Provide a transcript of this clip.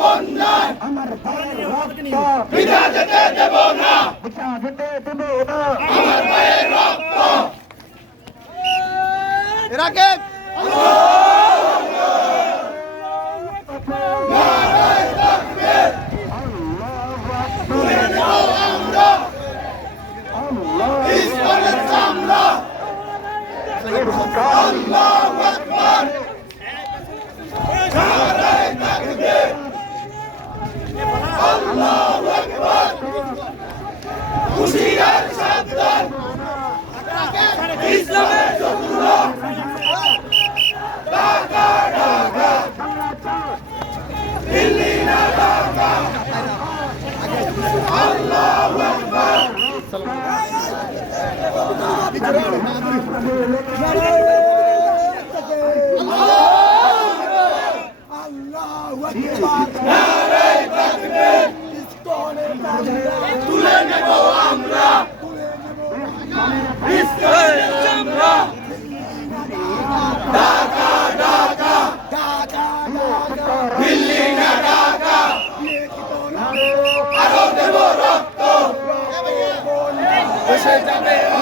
বন্যায় আমার ভাইয়ের রক্ত বিনা যেতে দেব না, বিনা যেতে দেব না। আমার ভাইয়ের রক্ত এরাকে নারায়ে তাকবীর, তুলে নেব আমরা ইসলামের চামড়া। আল্লাহু আকবার, নারায়ে তাকবীর, আল্লাহু আকবার, হুঁশিয়ার সাবধান, ইসলামের শত্রুরা ঢাকা ঢাকা, দিল্লি না ঢাকা। আল্লাহু আকবার, নারায়ে তাকবীর, তুলে নেব